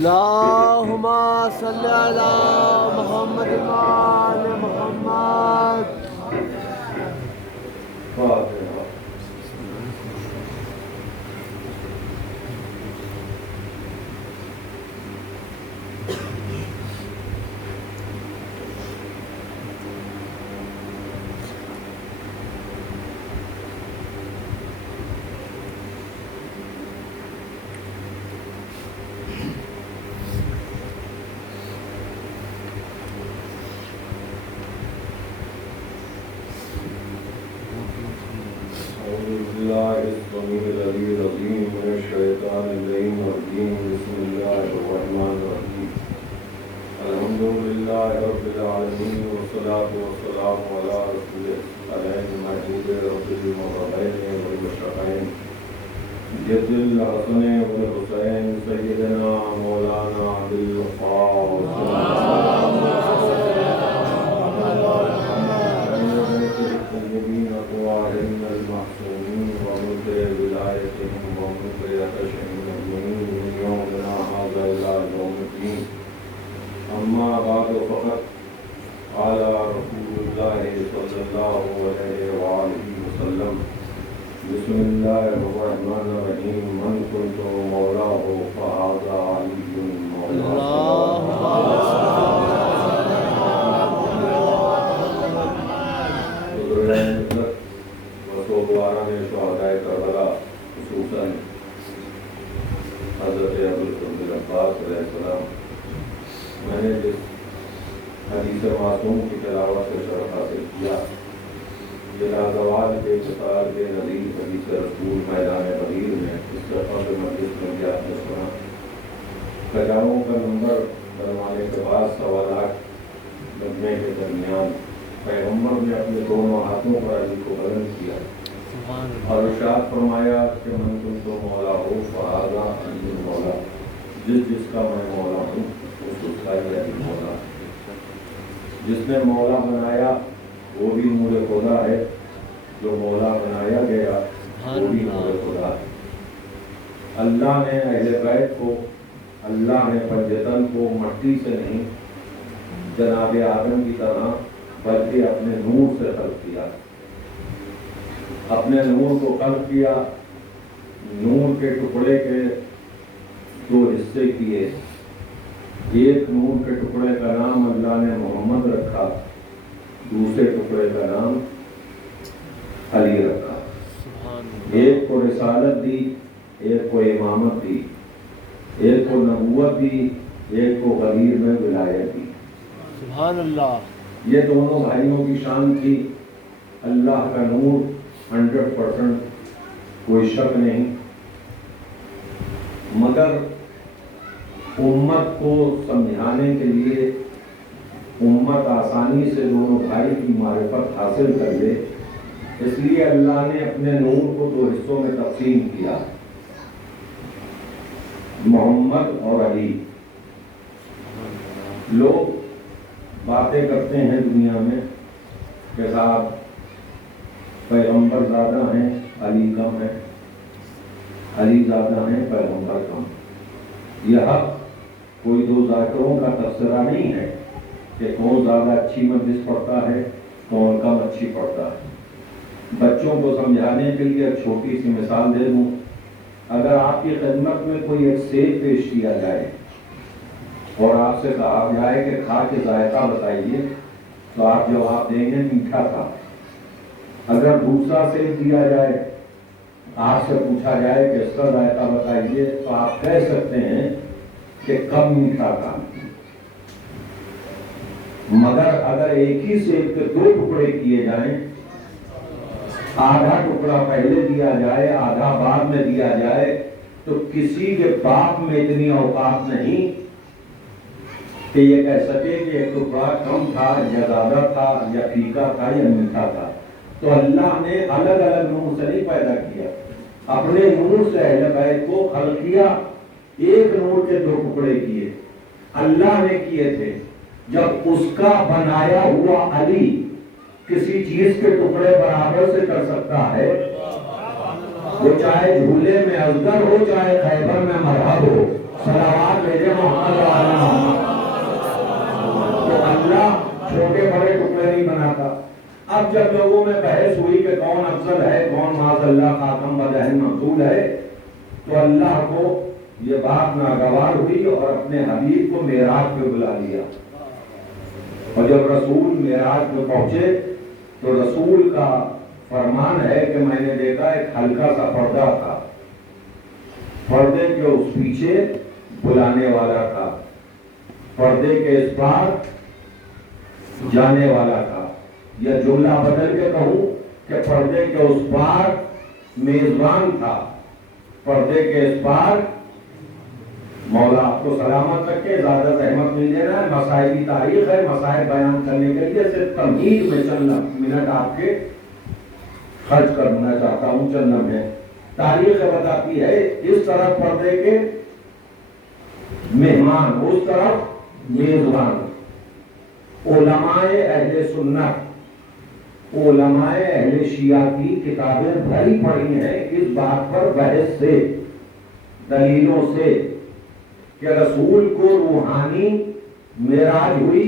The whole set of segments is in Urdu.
اللهم صل على محمد وآل محمد. جس نے مولا بنایا وہ بھی نور خدا ہے، جو مولا بنایا گیا وہ بھی نور خدا ہے۔ اللہ نے اہل بیت کو، اللہ نے پنجتن کو مٹی سے نہیں جناب آدم کی طرح بلکہ اپنے نور سے خلق کیا، اپنے نور کو خلق کیا۔ نور کے ٹکڑے کے دو حصے کیے، ایک نور کے ٹکڑے کا نام اللہ نے محمد رکھا، دوسرے ٹکڑے کا نام علی رکھا۔ ایک کو رسالت دی، ایک کو امامت دی، ایک کو نبوت دی، ایک کو غدیر میں ولایت دی۔ سبحان اللہ۔ یہ دونوں بھائیوں کی شان تھی۔ اللہ کا نور 100%، کوئی شک نہیں، مگر امت کو سمجھانے کے لیے امت آسانی سے دونوں بھائی کی معرفت حاصل کر لے، اس لیے اللہ نے اپنے نور کو دو حصوں میں تقسیم کیا، محمد اور علی۔ لوگ باتیں کرتے ہیں دنیا میں کہ صاحب پیغمبر زیادہ ہیں علی کم ہے، علی زیادہ ہیں پیغمبر کم۔ یہ حق کوئی دو ذاکروں کا تبصرہ نہیں ہے کہ کون زیادہ اچھی مجلس پڑھتا ہے، کون کم اچھی پڑھتا ہے۔ بچوں کو سمجھانے کے لیے ایک چھوٹی سی مثال دے دوں۔ اگر آپ کی خدمت میں کوئی ایک سیب پیش کیا جائے اور آپ سے کہا جائے کہ کھا کے ذائقہ بتائیے، تو آپ جواب دیں گے میٹھا تھا۔ اگر دوسرا سیب دیا جائے، آپ سے پوچھا جائے کہ اس کا ذائقہ بتائیے، تو آپ کہہ سکتے ہیں کہ کم میٹھا تھا۔ مگر اگر ایک ہی سیب کے دو ٹکڑے کیے جائیں، آدھا ٹکڑا پہلے دیا جائے آدھا بعد میں دیا جائے، تو کسی کے باپ میں اتنی اوقات نہیں کہ یہ کہہ سکے کہ ایک ٹکڑا کم تھا یا زیادہ تھا یا پھیکا تھا یا میٹھا تھا۔ تو اللہ نے الگ الگ نور سے نہیں پیدا کیا، اپنے نور سے اہل بیت کو خلق کیا، ایک نور کے دو ٹکڑے کیے۔ اللہ نے کیے تھے۔ جب اس کا بنایا ہوا علی کسی چیز کے ٹکڑے برابر سے کر سکتا ہے، وہ چاہے جھولے میں اصغر ہو چاہے خیبر میں مرحب ہو، صلوات بھیجے محمد والے محمد۔ تو اللہ چھوٹے بڑے ٹکڑے نہیں بناتا۔ اب جب لوگوں میں بحث ہوئی کہ کون افضل ہے، کون معاذ اللہ خاتم و جہل مقتول ہے، تو اللہ کو یہ بات ناگوار ہوئی اور اپنے حبیب کو معراج پہ بلا لیا۔ اور جب رسول معراج میں پہنچے تو رسول کا فرمان ہے کہ میں نے دیکھا ایک ہلکا سا پردہ تھا، پردے کے اس پیچھے بلانے والا تھا، پردے کے اس پار جانے والا تھا، یا جملہ بدل کے کہوں کہ پردے کے اس پار میزبان تھا، پردے کے اس پار مولا آپ کو سلامت رکھے، زیادہ زحمت نہیں دینا ہے، مسائل کی تاریخ ہے، مسائل بیان کرنے کے لیے صرف تمہید میں چند منٹ آپ کے خرچ کرنا چاہتا ہوں، چند لمحے۔ تاریخ بتاتی ہے اس طرف پردے کے مہمان، اس طرف میزبان۔ علماء اہل سنت، علماء اہل شیعہ کی کتابیں بھری پڑی ہیں اس بات پر بحث سے، دلیلوں سے، کہ رسول کو روحانی معراج ہوئی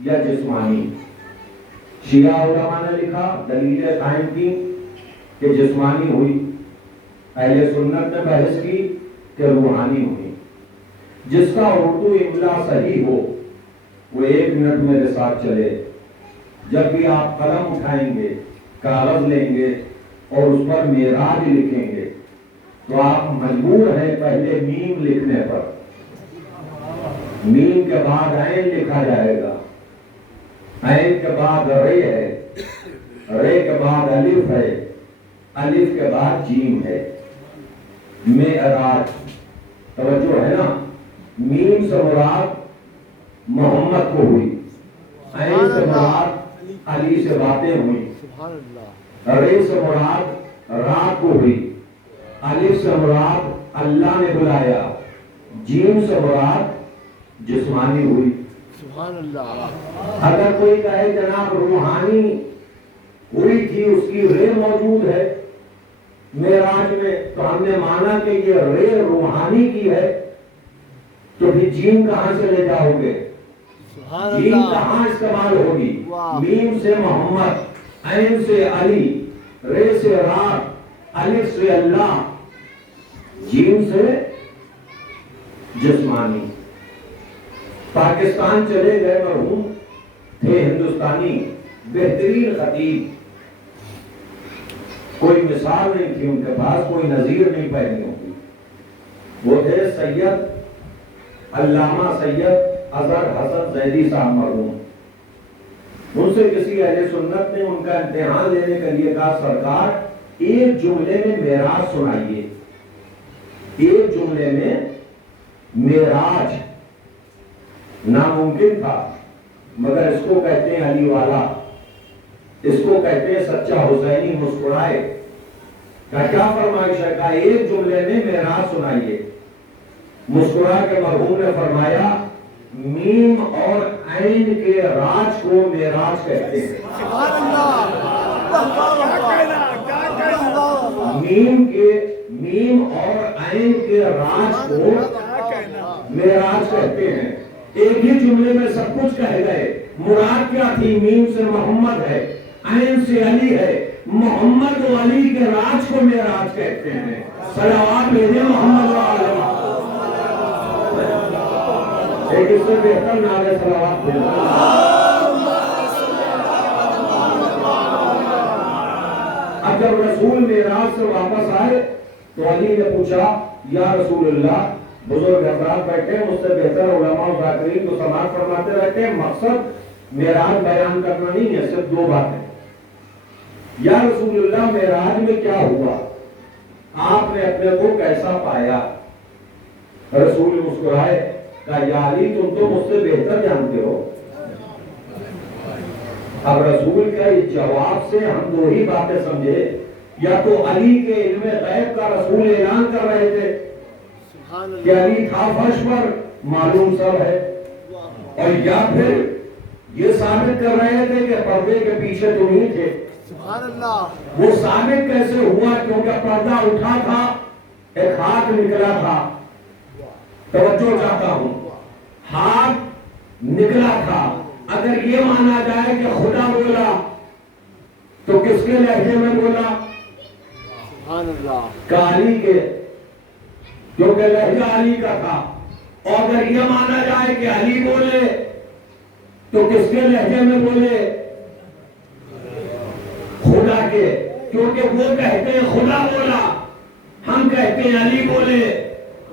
یا جسمانی۔ شیعہ علماء نے لکھا، دلیلیں قائم کی کہ جسمانی ہوئی، اہل سنت نے بحث کی کہ روحانی ہوئی۔ جس کا اردو املا صحیح ہو وہ 1 منٹ میرے ساتھ چلے۔ جب بھی آپ قلم اٹھائیں گے، کاغذ لیں گے اور اس پر معراج لکھیں گے تو آپ مجبور ہیں پہلے میم لکھنے پر، میم کے بعد عین لکھا جائے گا، عین کے بعد رے ہے، رے کے بعد الف ہے، الف کے بعد جیم ہے، معراج۔ توجہ ہے نا، میم سے مراد محمد کو ہوئی، عین سے مراد علی سے باتیں ہوئی، رے سے مراد رات کو ہوئی، الف سے مراد اللہ نے بلایا، جیم سے مراد جسمانی ہوئی۔ سبحان اللہ۔ اگر کوئی کہے جناب روحانی ہوئی تھی، اس کی رے موجود ہے معراج میں، تو ہم نے مانا کہ یہ رے روحانی کی ہے، تو پھر جیم کہاں سے لے جاؤ گے؟ جیم کہاں استعمال ہوگی؟ میم سے محمد، عین سے علی، رے سے رات، الف سے اللہ، جیم سے جسمانی۔ پاکستان چلے گئے مرحوم تھے ہندوستانی بہترین خطیب، کوئی مثال نہیں تھی ان کے پاس، کوئی نظیر نہیں پہنی ہوگی، وہ تھے سید علامہ سید اظہر حسن زیدی صاحب مرحوم۔ ان سے کسی اہل سنت نے ان کا امتحان لینے کے لیے کہا سرکار ایک جملے میں معراج سنائیے، ایک جملے میں معراج۔ ناممکن تھا، مگر اس کو کہتے ہیں علی والا، اس کو کہتے ہیں سچا حسینی۔ مسکرائے، کیا فرمائش ہے؟ کہا ایک جملے میں معراج سنائیے۔ مسکرا کے مرحوم نے فرمایا میم اور عین کے راج کو معراج کہتے ہیں۔ میم اور عین کے راج کو معراج کہتے ہیں۔ ایک ہی جملے میں سب کچھ کہہ گئے۔ مراد کیا تھی؟ میم سے محمد ہے، عین سے علی ہے، محمد و علی کے راج کو معراج کہتے ہیں۔ صلوات بھیجے محمد و علی۔ ایک اس سے بہتر نعرے صلوات بھیجے۔ اب جب رسول معراج سے واپس آئے تو علی نے پوچھا یا رسول اللہ، بزرگ حضرات بیٹھے، مجھ سے بہتر علماء و ذاکرین تو سماعت فرماتے رہتے ہیں، مقصد معراج بیان کرنا نہیں ہے، صرف 2 باتیں۔ یا رسول اللہ معراج میں کیا ہوا؟ آپ نے اپنے کو کیسا پایا؟ رسول مسکرائے، کہا یا علی تم تو مجھ سے بہتر جانتے ہو۔ اب رسول کے اس جواب سے ہم 2 ہی باتیں سمجھے، یا تو علی کے علم غیب کا رسول اعلان کر رہے تھے کہ علی تھا فرش پر، معلوم سب ہے، اور یا پھر یہ ثابت کر رہے تھے کہ پردے کے پیچھے تم ہی تھے۔ وہ ثابت کیسے ہوا؟ کیونکہ پردہ اٹھا تھا، ایک ہاتھ نکلا تھا، توجہ چاہتا ہوں، ہاتھ نکلا تھا، اگر یہ مانا جائے کہ خدا بولا تو کس کے لہجے میں بولا؟ سبحان اللہ، علی کے، کیونکہ لہجہ علی کا تھا۔ اور اگر یہ مانا جائے کہ علی بولے تو کس کے لہجے میں بولے؟ خدا کے، کیونکہ وہ کہتے ہیں خدا بولا، ہم کہتے ہیں علی بولے۔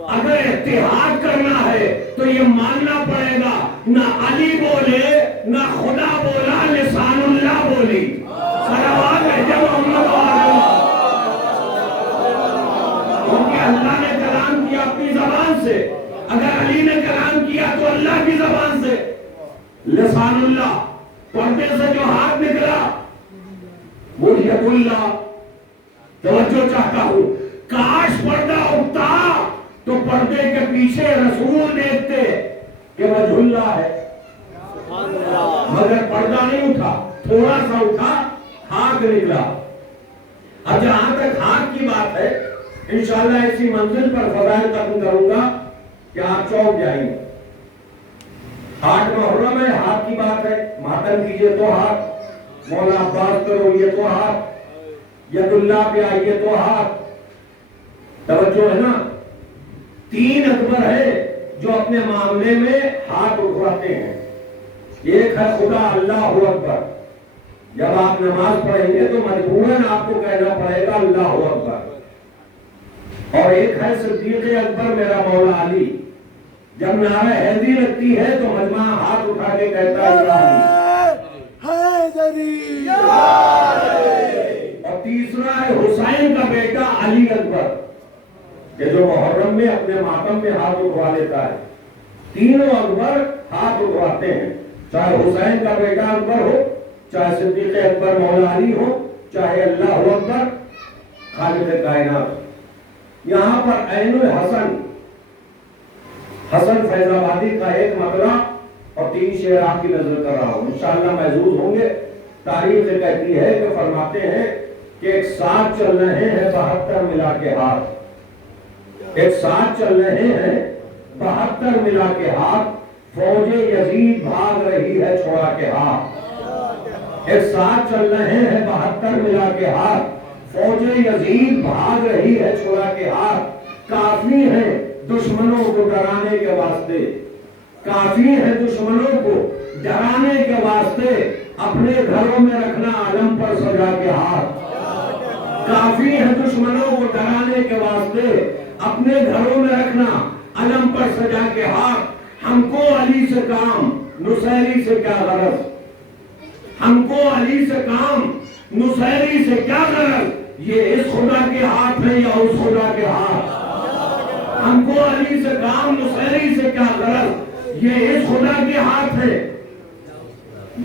اگر اتحاد کرنا ہے تو یہ ماننا پڑے گا نہ علی بولے نہ خدا بولا، لسان اللہ بولی۔ صلوات ہے محمد کیونکہ اللہ نے کلام کیا اپنی زبان سے، اگر علی نے کلام کیا تو اللہ کی زبان سے، لسان اللہ۔ پردے سے جو ہاتھ نکلا وہ ید اللہ۔ توجہ چاہتا ہوں، کاش پردہ اٹھتا تو پردے کے پیچھے رسول دیکھتے کہ وجہ اللہ ہے، مگر پردہ نہیں اٹھا، تھوڑا سا اٹھا، ہاتھ نکلا۔ اب جہاں تک ہاتھ کی بات ہے، انشاءاللہ اسی منزل پر فضائل ختم کروں گا کہ آپ چوک جائیں گے۔ ہاتھ محرم ہے، ہاتھ کی بات ہے، ماتم کیجئے تو ہاتھ، مولا عباس پہ روئیے تو ہاتھ، ید اللہ پہ آئیے تو ہاتھ۔ توجہ ہے نا؟ 3 اکبر ہے جو اپنے معاملے میں ہاتھ اٹھواتے ہیں۔ ایک ہے خدا اللہ اکبر، جب آپ نماز پڑھیں گے تو مجبوراً آپ کو کہنا پڑے گا اللہ اکبر۔ اور ایک ہے صدیق اکبر میرا مولا علی، جب نعرہ حیدری لگتی ہے تو مجمع ہاتھ اٹھا کے کہتا ہے حیدری۔ اور تیسرا ہے حسین کا بیٹا علی اکبر، کہ جو محرم میں اپنے ماتم میں ہاتھ اٹھوا لیتا ہے۔ تینوں اکبر ہاتھ اٹھواتے ہیں، چاہے حسین کا بیٹا اکبر ہو، چاہے صدیق اکبر مولا علی ہو، چاہے اللہ اکبر خالق کائنات۔ یہاں پر عین الحسن، حسن فیض آبادی کا ایک مطلع اور 3 شعر آپ کی نظر کر رہا ہوں، انشاءاللہ محظوظ ہوں گے۔ تاریخ کہتی ہے کہ فرماتے ہیں کہ ایک ساتھ چل رہے ہیں 72 ملا کے ہاتھ، ایک ساتھ چل رہے ہیں 72 ملا کے ہاتھ، فوج یزید بھاگ رہی ہے چھوڑا کے ہاتھ۔ ایک ساتھ چل رہے ہیں 72 ملا کے ہاتھ، فوج یزید بھاگ رہی ہے چھوڑا کے ہاتھ۔ کافی ہیں دشمنوں کو ڈرانے کے واسطے، کافی ہیں دشمنوں کو ڈرانے کے واسطے، اپنے گھروں میں رکھنا علم پر سجا کے ہاتھ۔ کافی ہیں دشمنوں کو ڈرانے کے واسطے، اپنے گھروں میں رکھنا علم پر سجا کے ہاتھ۔ ہم کو علی سے کام، نصیری سے کیا غرض؟ ہم کو علی سے کام، نصیری سے کیا غرض؟ یہ اس خدا کے ہاتھ ہے یا اس خدا کے ہاتھ؟ ہم کو علی سے کام، نصیری سے کیا غرض؟ یہ اس خدا کے ہاتھ ہے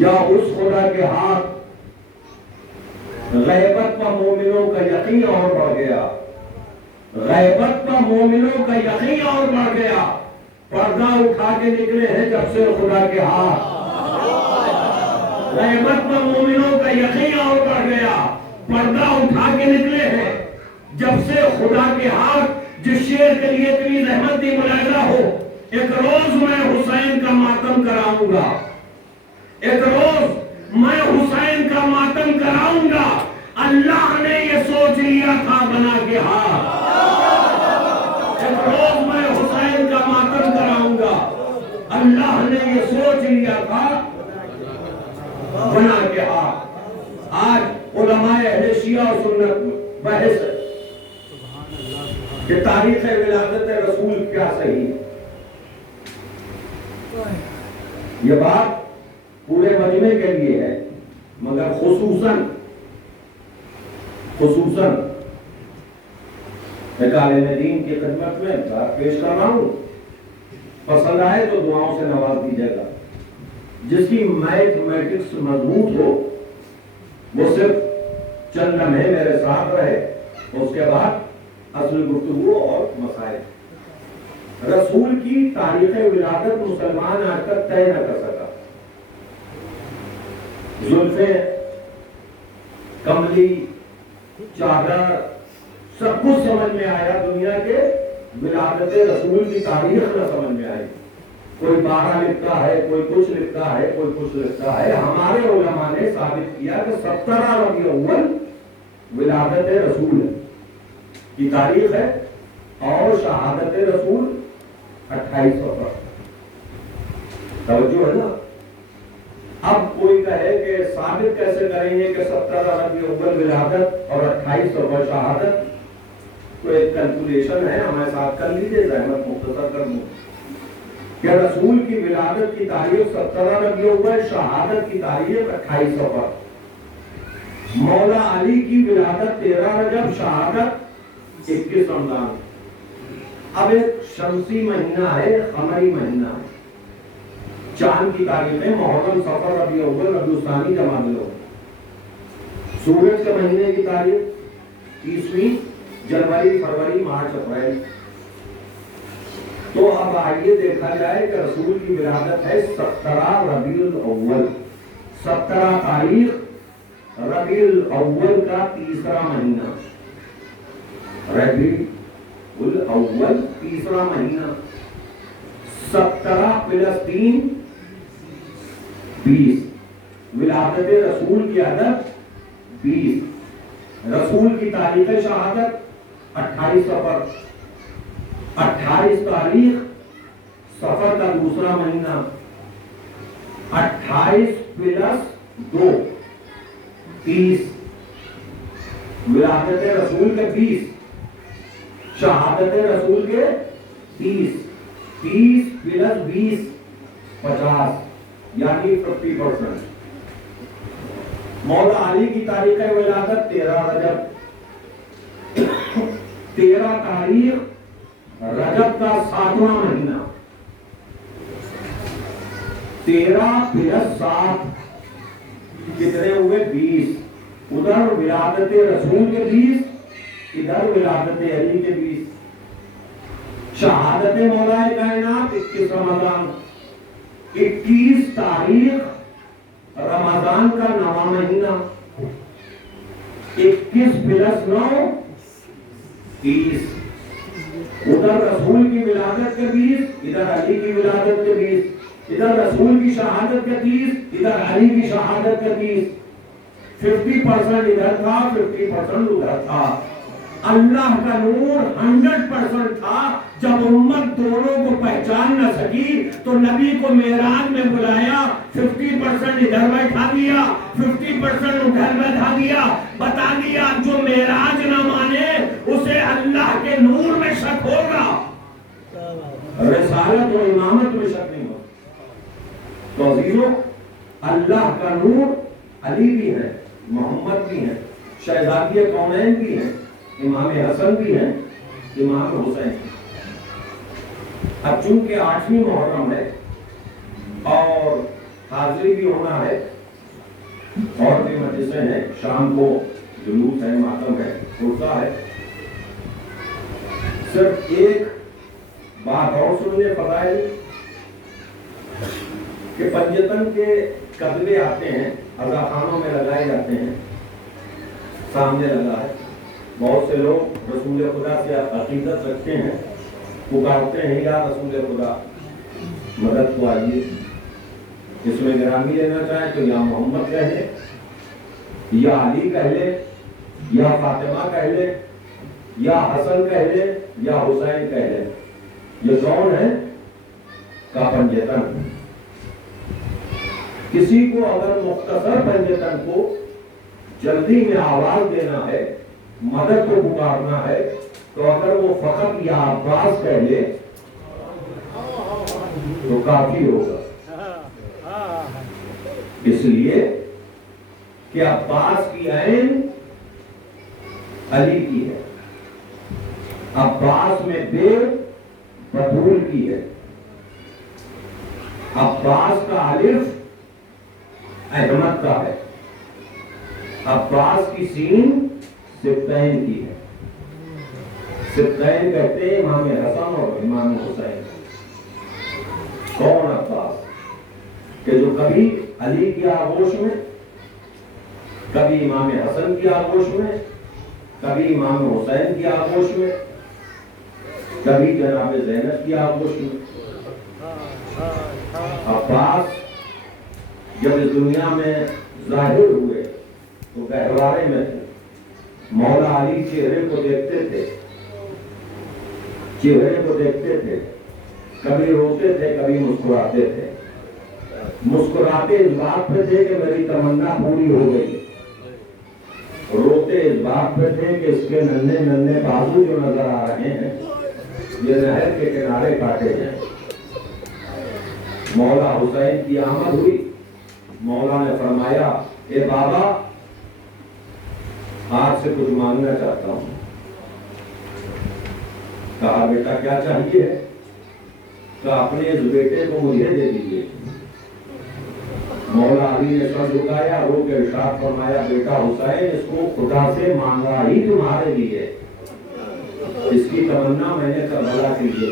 یا اس خدا کے ہاتھ؟ غیبت پر مومنوں کا یقین اور بڑھ گیا، غیبت پر مومنوں کا یقین اور بڑھ گیا۔ پردہ اٹھا کے نکلے ہیں جب سے خدا کے ہاتھ، غیبت پر مومنوں کا یقین اور بڑھ گیا، پردہ اٹھا کے نکلے ہیں جب سے خدا کے ہاتھ۔ جس شیر کے لیے اتنی رحمت دی ملاحظہ ہو، ایک روز میں حسین کا ماتم کراؤں گا، ایک روز میں حسین کا ماتم کراؤں گا، اللہ نے یہ سوچ لیا تھا بنا کے ہاتھ۔ ایک روز میں حسین کا ماتم کراؤں گا، اللہ نے یہ سوچ لیا تھا بنا کے ہاتھ۔ آج علماء اہل شیعہ و سنت بحث ہے کہ تاریخ ولادت رسول کیا صحیح ہے۔ یہ بات پورے مجمع کے لیے ہے، مگر خصوصاً میں عالم دین کی خدمت میں بات پیش کر رہا ہوں، پسند آئے تو دعاؤں سے نواز دیجیے گا۔ جس کی میتھمیٹکس مضبوط ہو وہ صرف چند لمحے میرے ساتھ رہے، اس کے بعد اصل گفتگو اور مسائل۔ رسول کی تاریخ ولادت مسلمان آج تک طے نہ کر سکا۔ زلفیں، کملی، چادر، سب کچھ سمجھ میں آیا دنیا کے ولادت رسول کی تاریخ نہ سمجھ میں آئی. کوئی 12 لکھتا ہے, کوئی کچھ لکھتا ہے, کوئی کچھ لکھتا ہے. ہمارے علماء نے ثابت کیا کہ 17 ربیع اول ولادت رسول کی تاریخ ہے اور شہادت رسول 28 صفر. توجہ ہے نا. اب کوئی کہے کہ ثابت کیسے کریں گے کہ 17 ربیع اول ولادت اور 28 صفر شہادت, تو ایک کیلکولیشن ہے, ہمارے ساتھ کر لیجیے, زحمت مختصر کر دوں کہ رسول کی ولادت کی تاریخ 17 ربیع اول, شہادت کی تاریخ 28 صفر. مولا علی کی ولادت 13 رجب, شہادت 21 رمضان. اب ایک شمسی مہینہ ہے, قمری مہینہ ہے. چاند کی تاریخیں محرم, صفر, ربیع اول, ربیع الثانی, جمادی الاول. سورج کے مہینے کی تاریخ 30ویں, جنوری, فروری, مارچ, اپریل. تو اب آئیے دیکھا جائے کہ رسول کی ولادت ہے 17 ربیع الاول. 17 تاریخ ربیع الاول کا تیسرا مہینہ. ربیع الاول تیسرا مہینہ. 17 پلس 3 20. ولادت رسول کی عدد 20. رسول کی تاریخ شہادت 28 صفر. 28 تاریخ صفر کا دوسرا مہینہ. 28 پلس 2 30. ولادت رسول کے 20, شہادت رسول کے 30. 30 پلس 20 50, یعنی 50%. مولا علی کی تاریخ ولادت 13 رجب. 13 تاریخ رجب کا 7واں مہینہ. 13 پلس 7 کتنے ہوئے 20. ادھر ولادت رسول کے 20, ادھر ولادت علی کے 20. شہادت مولا کائنات 21 رمضان. 21 تاریخ رمضان کا 9واں مہینہ. 21 پلس 9 30. ادھر رسول کی ولادت کے 20, ادھر علی کی ولادت کے 20. ادھر رسول کی شہادت کے 30, ادھر علی کی شہادت کے 30. 50% ادھر تھا, 50% ادھر تھا. اللہ کا نور 100% تھا. جب امت دونوں کو پہچان نہ سکی تو نبی کو معراج میں بلایا, 50% ادھر بیٹھا دیا, 50% ادھر بیٹھا دیا. بتا دیا جو معراج نہ مانے اسے اللہ کے نور میں شک ہوگا, رسالت و امامت میں شک نہیں ہوگا. تو عزیزوں, اللہ کا نور علی بھی ہے, محمد بھی ہیں, شہزادی کونین بھی ہیں, امام حسن بھی ہیں, امام حسین. اب چونکہ 8ویں محرم ہے اور حاضری بھی ہونا ہے, اور بھی مجلسیں ہیں, شام کو جلوس ہے, ماتم ہے, روزہ ہے. صرف ایک بات اور سننے فضائل کہ پنجتن کے قبلے آتے ہیں, عزاخانوں میں لگائے جاتے ہیں. سامنے لگا ہے, بہت سے لوگ رسول خدا سے عقیدت رکھتے ہیں, پکارتے ہیں یا رسول خدا مدد کو آئیے. اس میں گرامی لینا چاہیں تو یا محمد کہہ لے, یا علی کہہ لے, یا فاطمہ کہہ لے, یا حسن کہہ لے, یا حسین کہہ لے. یہ کون ہے؟ کا پنجتن. کسی کو اگر مختصر پنجتن کو جلدی میں آواز دینا ہے, مدد کو پکارنا ہے, تو اگر وہ فقط یا عباس کہہ لے تو کافی ہوگا. اس لیے کہ عباس کی عین علی کی ہے, عباس میں بے بطول کی ہے, عباس کا الف احمد کا ہے, عباس کی سین سبتین کی ہے. سبتین کہتے ہیں امام حسن اور امام حسین. کون عباس؟ کہ جو کبھی علی کی آغوش میں, کبھی امام حسن کی آغوش میں, کبھی امام حسین کی آغوش میں, کبھی جناب زینب کی آغوش میں۔ عباس جب اس دنیا میں ظاہر ہوئے تو گہوارے میں تھے، مولا علی چہرے کو دیکھتے تھے، چہرے کو دیکھتے تھے، کبھی روتے تھے کبھی مسکراتے تھے، مسکراتے اس بات پہ تھے کہ میری تمنا پوری ہو گئی، روتے اس بات پہ تھے کہ اس کے ننھے ننھے بازو جو نظر آ رہے ہیں یہ نہر کے کنارے کاٹے ہیں۔ مولا حسین کی آمد ہوئی، مولا نے فرمایا اے بابا آپ سے کچھ مانگنا چاہتا ہوں۔ کہا بیٹا کیا چاہیے؟ کہا اپنے اس بیٹے کو مجھے دے دیجیے۔ مولا علی نے سر جھکایا، رو کے ارشاد فرمایا بیٹا حسین اس کو خدا سے مانگا ہی تمہارے لیے، اس کی تمنا میں نے کربلا کی ہے۔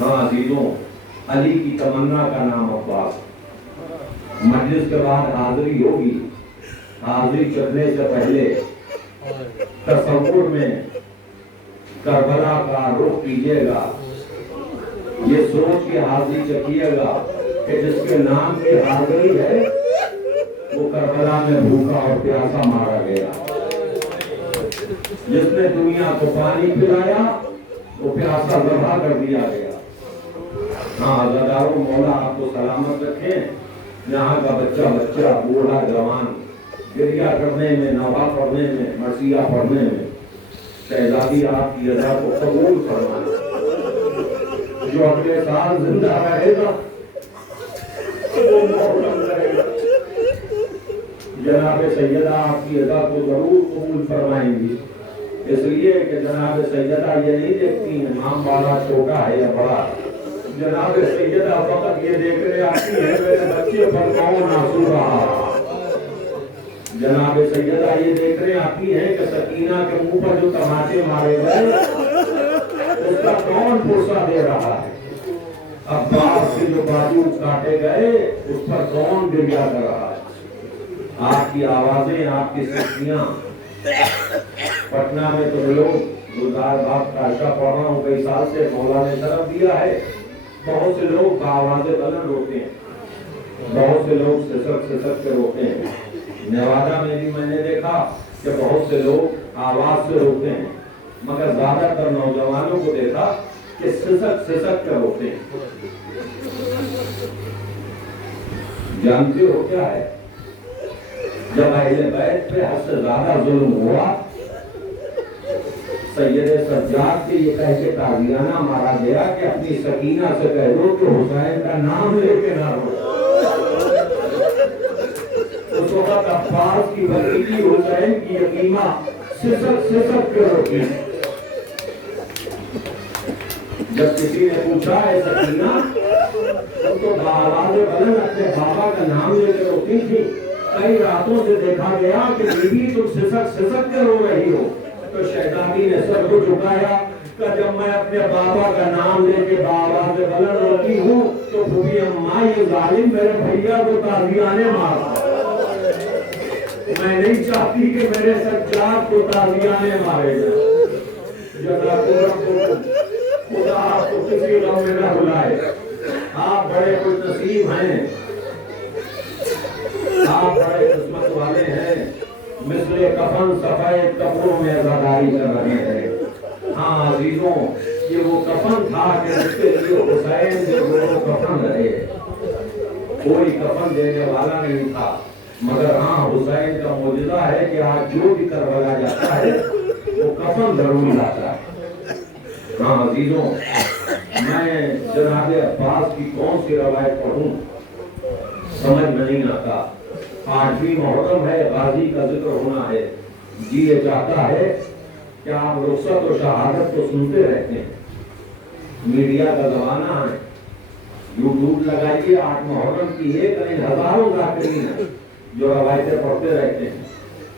ہاں عزیزوں، علی کی تمنا کا نام عباس۔ مجلس کے بعد حاضری ہوگی، حاضری چکنے سے پہلے تصور میں کربلا کا رخ کیجیے گا، یہ سوچ کے حاضری چکیے گا کہ جس کے نام کی حاضری ہے وہ کربلا میں بھوکا اور پیاسا مارا گیا، جس نے دنیا کو پانی پلایا وہ پیاسا ذبح کر دیا گیا۔ ہاں عزاداروں، مولا آپ کو سلامت رکھیں۔ یہاں کا بچہ بوڑھا جوان گریہ کرنے میں، نوحہ پڑھنے میں، مرثیہ پڑھنے میں، شہزادی آپ کی ادا کو قبول فرمائے۔ جو اگلے سال زندہ رہے گا وہ محرم رہے گا۔ جناب سیدہ آپ کی ادا کو ضرور قبول فرمائیں گی، اس لیے کہ جناب سیدہ یہ نہیں دیکھتی ہیں امام والا چھوٹا ہے یا بڑا، جناب سیدہ فقط یہ دیکھنے آتی ہے میرے بچے پر کون آنسو رہا۔ جناب سیدہ یہ دیکھنے آتی ہے کہ سکینہ کے منہ پر جو تماچے مارے گئے اس کا کون پرسہ دے رہا ہے، عباس کے جو بازو کاٹے گئے اس پر کون گریہ کر رہا ہے۔ آپ کی آوازیں، آپ کی سختیاں، پٹنہ میں تو لوگ گلزار باغ کا عشاء پڑھ رہا ہوں کئی سال سے، مولا نے طرف دیا ہے، بہت سے لوگ آوازیں بلند روتے ہیں، بہت سے لوگ سسک سسک کے روتے ہیں۔ نیوادہ میں بھی میں نے دیکھا کہ بہت سے لوگ آواز سے روتے ہیں، مگر زیادہ تر نوجوانوں کو دیکھا کہ سسک سسک کے روتے ہیں۔ جانتے ہو کیا ہے؟ جب اہل بیت پہ حد سے زیادہ ظلم ہوا، سید سجاد کے یہ کہہ کے تعزیانہ مارا گیا کہ اپنی سکینہ سے کہہ دو کہ حسین کا نام لے کے نہ رو۔ اس وقت عباس کی بھتیجی حسین کی یتیمہ سسک سسک کے روتی۔ جب کسی نے پوچھا ہے سکینہ تم تو بآواز بلند اپنے بابا کا نام لے کے روتی تھی، کئی راتوں سے دیکھا گیا کہ بیوی تم سسک سسک کے رو رہی ہو، تو شہزادی نے سر کو جھکایا کہ جب میں اپنے بابا کا نام لے کے بآواز بلند روتی ہوں تو پھوپھی اماں یہ ظالم میرے بھیا کو تازیانے مارتا ہے، میں نہیں چاہتی کہ میرے سجاد کو تازیانے مارے جائیں۔ خدا آپ کو کسی غم میں نہ بلائے، آپ بڑے خوش نصیب ہیں، آپ بڑے قسمت والے ہیں، مثل کفن سفید کپڑوں میں عزاداری کر رہے ہیں۔ ہاں عزیزوں، یہ وہ کفن تھا کہ اس کے لیے حسین جو وہ کفن رہے، کوئی کفن دینے والا نہیں تھا، مگر ہاں حسین کا معجزہ ہے کہ آج جو بھی کربلا جاتا ہے وہ کفن ضرور لاتا ہے۔ ہاں عزیزوں، میں جناب عباس کی کون سی روایت پڑھوں سمجھ نہیں آتا۔ 8ویں محرم ہے، غازی کا ذکر ہونا ہے، جی یہ چاہتا ہے کہ آپ رخصت و شہادت کو سنتے رہتے ہیں، میڈیا کا زمانہ ہے، یوٹیوب لگائیے، 8 محرم کی ایک نہیں ہزاروں ذاکرین ہیں جو روایتیں پڑھتے رہتے ہیں۔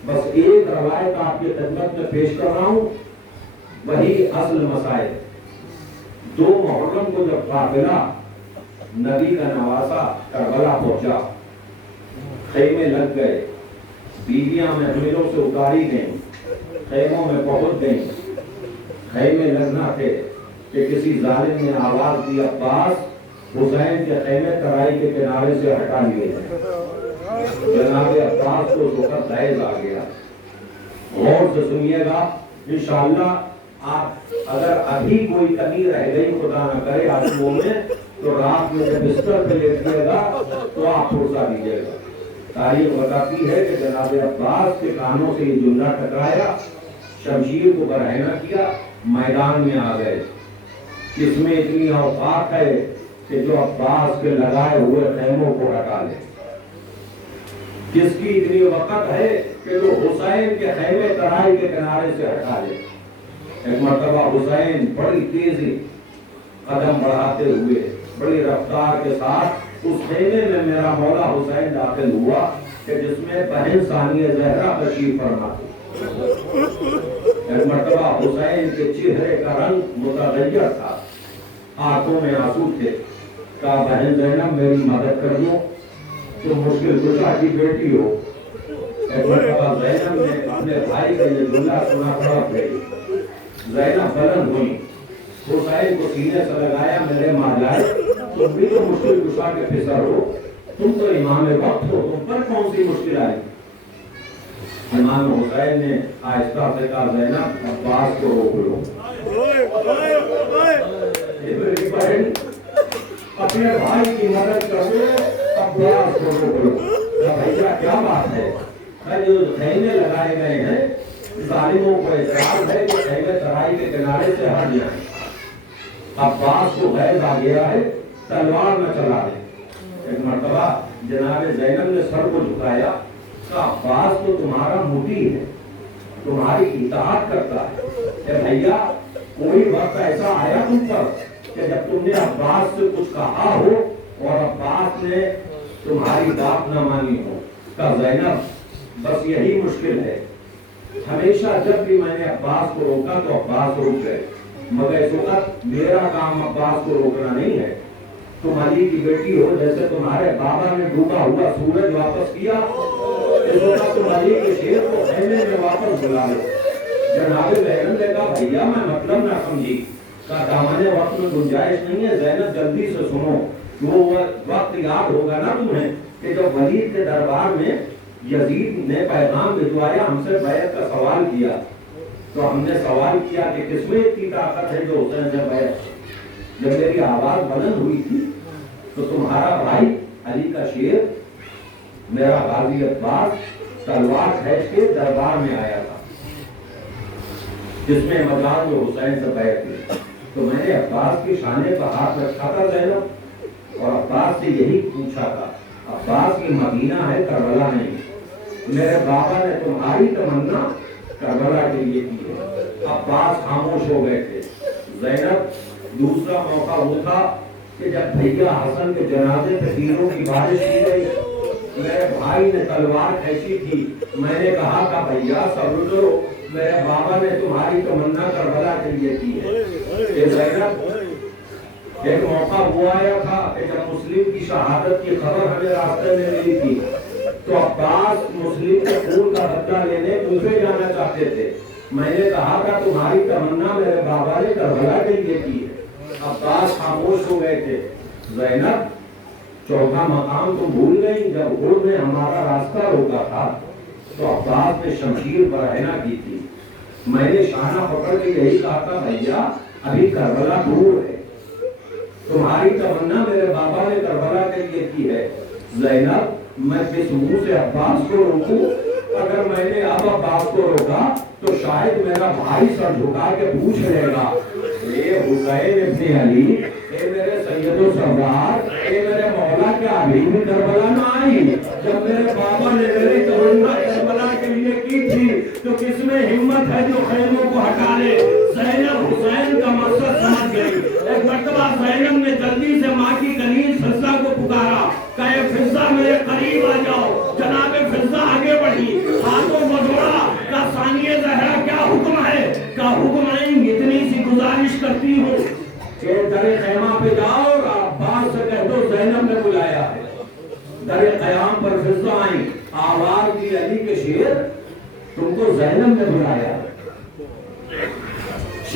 بس ایک روایت آپ کی خدمت میں پیش کر رہا ہوں، وہی اصل مسائل۔ 2 محرم کو جب قافلہ نبی کا نواسا کربلا پہنچا، خیمے لگ گئے، بیویاں محملوں سے اتاری گئیں، خیموں میں پہنچ گئیں، خیمے لگنا تھے کہ کسی ظالم نے آواز دی عباس حسین کے خیمے ترائی کے کنارے سے ہٹا لیے ہیں۔ جناب عباس کو اس وقت فیض آ گیا۔ غور سے سنیے گا، انشاءاللہ آپ اگر ابھی کوئی کمی رہ گئی خدا نہ کرے آنسوؤں میں تو رات میں جب بستر پہ لیٹیے گا تو آپ پرسا دیجیے گا۔ تاریخ بتاتی ہے کہ جناب عباس کے کانوں سے یہ جملہ ٹکرایا، شمشیر کو برہنہ کیا، میدان میں آ گئے۔ اس میں اتنی اوقات ہے کہ جو عباس کے لگائے ہوئے خیموں کو ہٹا لے، جس کی اتنی وقت ہے کہ جو حسین کے خیمے ترائی کے کنارے سے ہٹا لے۔ ایک مرتبہ حسین بڑی تیزی قدم بڑھاتے ہوئے بڑی رفتار کے ساتھ اس خیمے میں میرا مولا حسین داخل ہوا کہ جس میں بہن ثانیہ زہرا تشریف فرما تھی۔ ایک مرتبہ حسین کے چہرے کا رنگ متغیر تھا، آنکھوں میں آنسو تھے۔ کہا بہن زینب میری مدد کر دو، تم مشکل کشا کی بیٹی ہو۔ ایک مرتبہ زینب نے اپنے بھائی کا یہ جملہ سنا، تڑپ گئی۔ زینب بلند ہوئی، حسین کو سینے سے لگایا، میرے ماجائے تم بھی تو مشکل کشا کے فسر ہو، تم تو امام وقت ہو، تم پر کون سی مشکل آئی؟ امام حسین نے آہستہ سے کہا زینب عباس کو روک لو۔ میری بہن اپنے بھائی کی مدد کرو، عباس کو روک لو۔ بھیا کیا بات ہے؟ جو خیمے لگائے گئے ہیں ظالموں کو اعتراض ہے کہ خیمے ترائی کے کنارے سے ہٹ جائیں۔ عباس کو غیظ آ گیا ہے، تلوار نہ چلا دیں۔ ایک مرتبہ جناب زینب نے سر کو جھکایا، کہ عباس تو تمہارا مطیع ہے، تمہاری اطاعت کرتا ہے۔ کہ بھیا کوئی وقت ایسا آیا تم پر کہ جب تم نے عباس سے کچھ کہا ہو اور عباس نے تمہاری بات نہ مانی ہو؟ کہ زینب بس یہی مشکل ہے، ہمیشہ جب بھی میں نے عباس کو روکا تو عباس رک گئے، مگر اس وقت میرا کام عباس کو روکنا نہیں ہے۔ تم علی کی بیٹی ہو، جیسے تمہارے بابا نے ڈوبا ہوا سورج واپس کیا، اس وقت تم علی کے شیر کو خیمے میں واپس بلا لو۔ جناب زینب نے کہا بھیا میں مطلب نہ سمجھی، کہ دامن وقت میں گنجائش نہیں ہے، زینب جلدی سے سنو۔ وہ وقت یاد ہوگا نا تمہیں کہ جب ولید کے دربار میں یزید نے پیغام بھجوایا، ہم سے بیعت کا سوال کیا، تو ہم نے سوال کیا کہ کس میں اتنی طاقت ہے جو حسین سے بیعت؟ جب میری آواز بلند ہوئی تھی تو تمہارا بھائی علی کا شیر میرا غازی عباس تلوار کھینچ کے دربار میں آیا تھا، جس میں مجاز و حسین سے بیعت کی۔ تو میں نے عباس کے شانے پر ہاتھ رکھا تھا زینب، اور عباس سے یہی پوچھا تھا، عباس کی مدینہ ہے کربلا نہیں، میرے بابا نے تمہاری تمنا کربلا کے لیے کی ہے۔ عباس خاموش ہو گئے تھے۔ زینب دوسرا موقع وہ تھا کہ جب بھیا حسن کے جنازے پہ تیروں کی بارش کی گئی، میرے بھائی نے تلوار کھینچی تھی، میں نے کہا کہ بھیا صبر کرو، میرے بابا نے تمہاری تمنا کربلا کے لیے کی ہے۔ زینب ایک موقع وہ آیا تھا کہ جب مسلم کی شہادت کی خبر ہمیں راستے میں ملی تھی تو عباس مسلم کے خون کا بدلہ لینے کوفے جانا چاہتے تھے، میں نے کہا تھا تمہاری تمنا میرے بابا نے کربلا کے لیے کی ہے۔ عباس خاموش ہو گئے تھے۔ زینب چوتھا مقام تم بھول گئی، جب گھوڑ نے ہمارا راستہ روکا تھا تو عباس نے شمشیر برہنہ کی تھی، میں نے شانہ پکڑ کے یہی کہا تھا بھیا ابھی کربلا دور ہے، تمہاری تمنا میرے بابا نے کربلا کے لیے کی ہے۔ زینب میں کس منہ سے عباس کو روکوں؟ اگر میں نے اب عباس کو روکا تو شاید میرا بھائی سر جھکا کے پوچھ لے گا، اے حسین ابن علی، اے میرے سید و سردار، اے میرے مولا، کیا ابھی بھی کربلا نہ آئی؟ جب میرے بابا نے میری تمنا کربلا کے لیے کی تھی تو کس میں ہمت ہے جو خیموں کو ہٹا لے؟ زینب حسین کا مقصد سمجھ گئی۔ ایک مرتبہ زینب نے جلدی سے ماں کی کنیز فضہ کو پکارا کہ اے فضہ میرے قریب آ جاؤ۔ جناب فضہ آگے بڑھی، ہاتھوں کو جوڑا، کہ ثانیہ زہرا کیا حکم ہے؟ کہ حکم نہیں، اتنی سی گزارش کرتی ہوں کہ در خیمہ پہ جاؤ اور عباس سے کہہ دو زینب نے بلایا ہے۔ در قیام پر فضہ آئی، آواز دی علی کے شیر، تم کو زینب نے بلایا۔